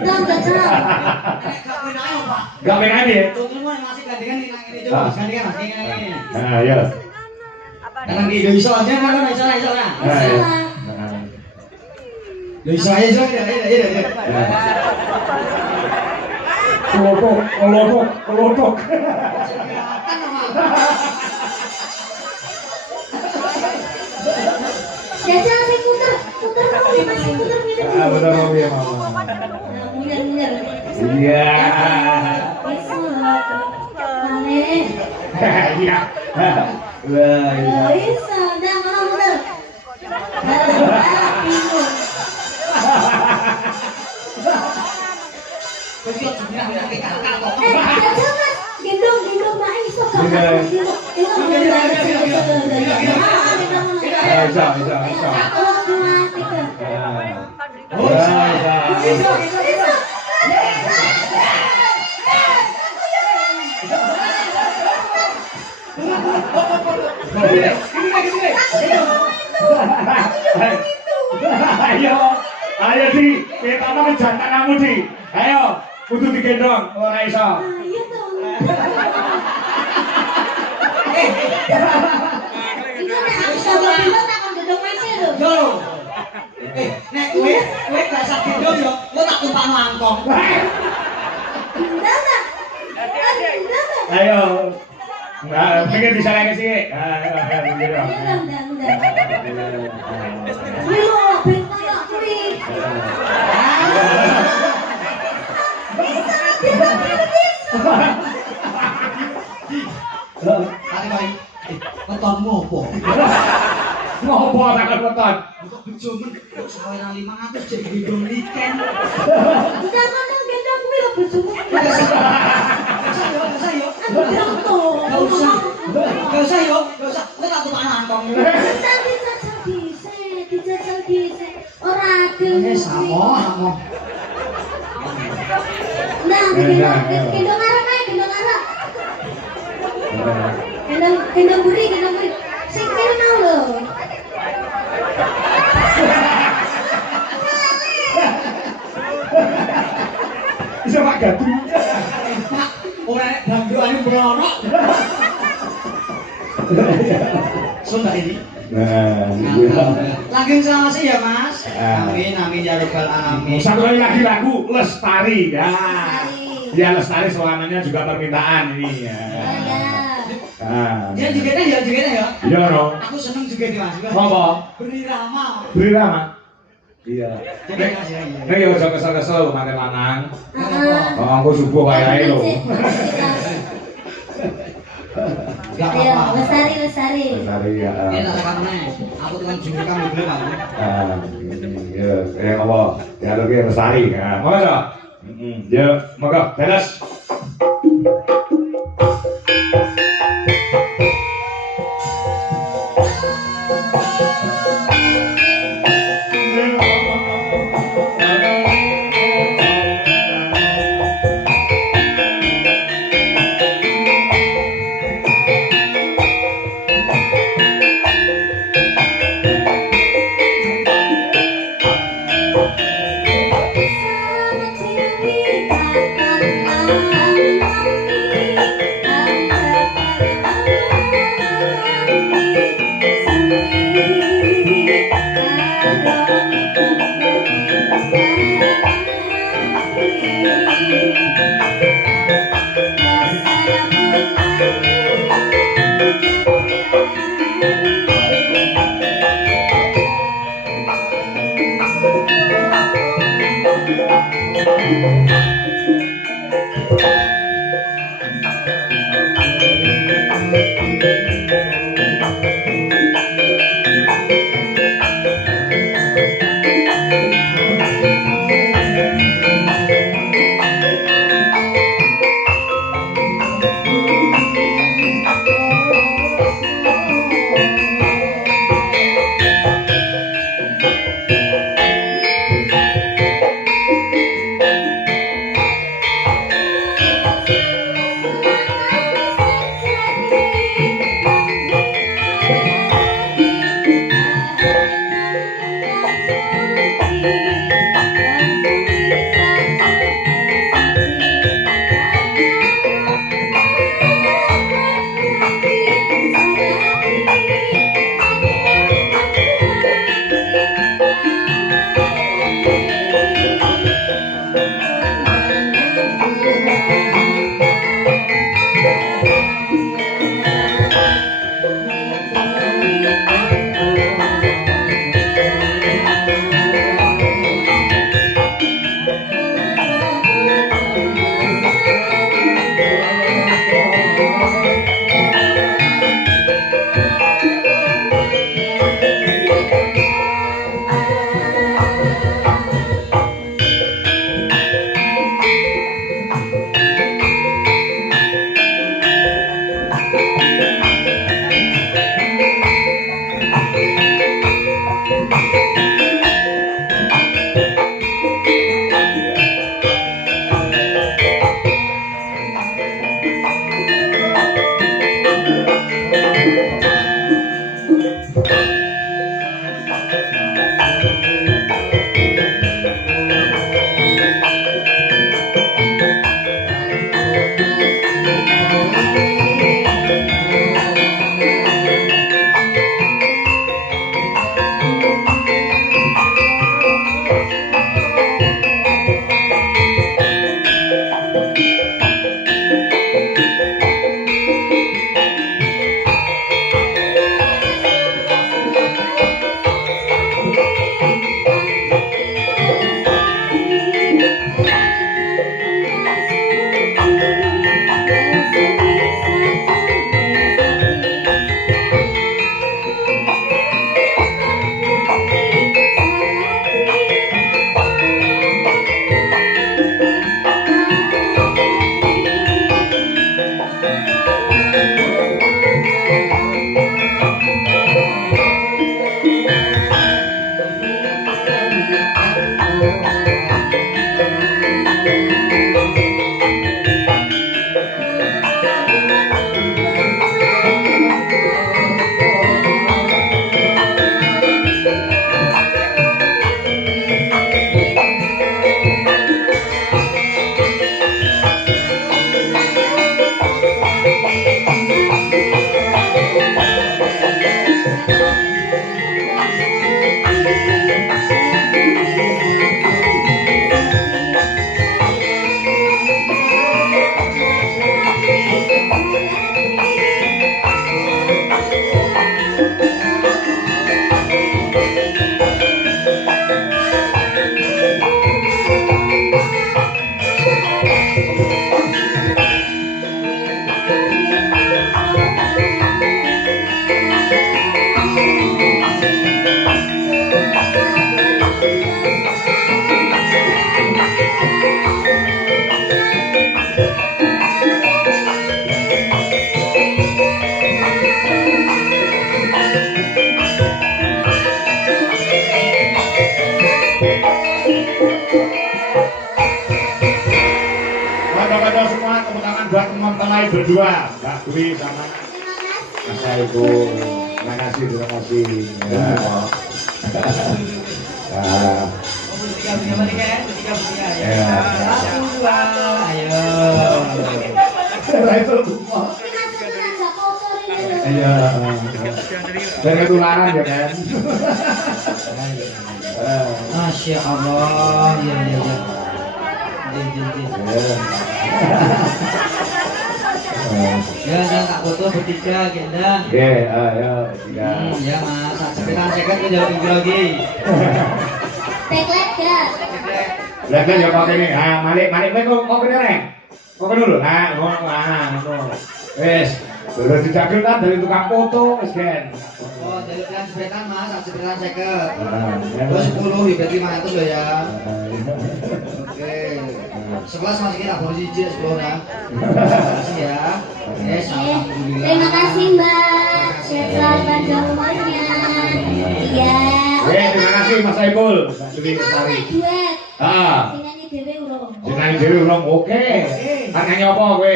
Enggak tahu. Gak pengen ya? Cuma masih gandengan nih nang ini coba gandengan mas ini. Nah, ya. Karena di iso aja kan iso iso lah. Iso aja iso ya. Kelotok. Jajal sing puter mau ya Mas, puter gitu. Ah, benar mau ya, Mama. Mundur. Iya. Bisa. Aneh. Iya. Wah, iya. Bisa, udah mau mundur. Bingung. Jajal Mas, gendong Mbak iso gak? Ayo di, kita mau ngejantan kamu di. Ayo, kudu digendong, ora iso. Nek kowe gak sakit yo yo, kowe tak tumpakno angkong. Ayo. Nah, pikir bisa lagi sih. Ketonmu opo? Ngopo takon keton? Kok bojomu saweran 500 jek gendong liken. Udah ngomong gendong kuwi lho bojomu. Gak usah yo. Kowe tak tumpakno angkong. Dijajal dhisik. Ora adil. Samo. Nah, gendong arep ae, gendong arep. Gendong buri. Sing kene mau lho. Bisa Pak Gatu. Ora nek dangrokane mbrono. Sondak ini. Nah, lagi selawase ya Mas. Amin ya rabbal alamin. satu kali lagi lagu Lestari ya. Ya Lestari selamanya juga permintaan ini ya. Dia juga ya. Iya no. Aku seneng juga nih Mas. Apa? Beri Rama. Iya. Nek yo aja kesel-kesel mate lanang. Oh, aku subuh wayahe lho. Ayo, lestari. Lestari ya. Ini tak rekam nih. Aku tukang jumlah kamu dulu Pak. Ya, apa? Ya lagi Lestari. Ya, mau aja. Ya, moga beres. mempelai berdua, Mbak Dwi sama Terima kasih. Mas Ibu. Terima kasih, terima kasih. Ya. Ya. Bertiga balik kan? Bertiga ya. Ya. Satu, dua, ayo. Itu Terima kasih aja kotor ini. Iya. Dan ketularan ya kan. Masya Allah, ya ya ya. Ya, dan tak foto bertiga, gendang. Oke, ayo tiga. Ya mas, sekitar seket tuh jauh lagi. Backlight gas. Lihat ya pakai ini. Ah, malik kok kenereng. Kok dulu. Nah. Wes, dulu dijabil kan dari tukang foto, wes kan. Oh, dari pilihan sebetan mas, sekitar seket. Ya, Terus 10, berarti 500 loh ya. Oke. 11 mas kita baru siji 10 nah. Terima kasih ya. Yes, alhamdulillah. Terima kasih Mbak. Sehat selalu panjang umurnya. Iya. terima kasih Mas Saiful. Kita mau main duet. Ah, Sing nyanyi dhewe urung. jenengan dhewe urung oke. Kan nyanyi apa kowe?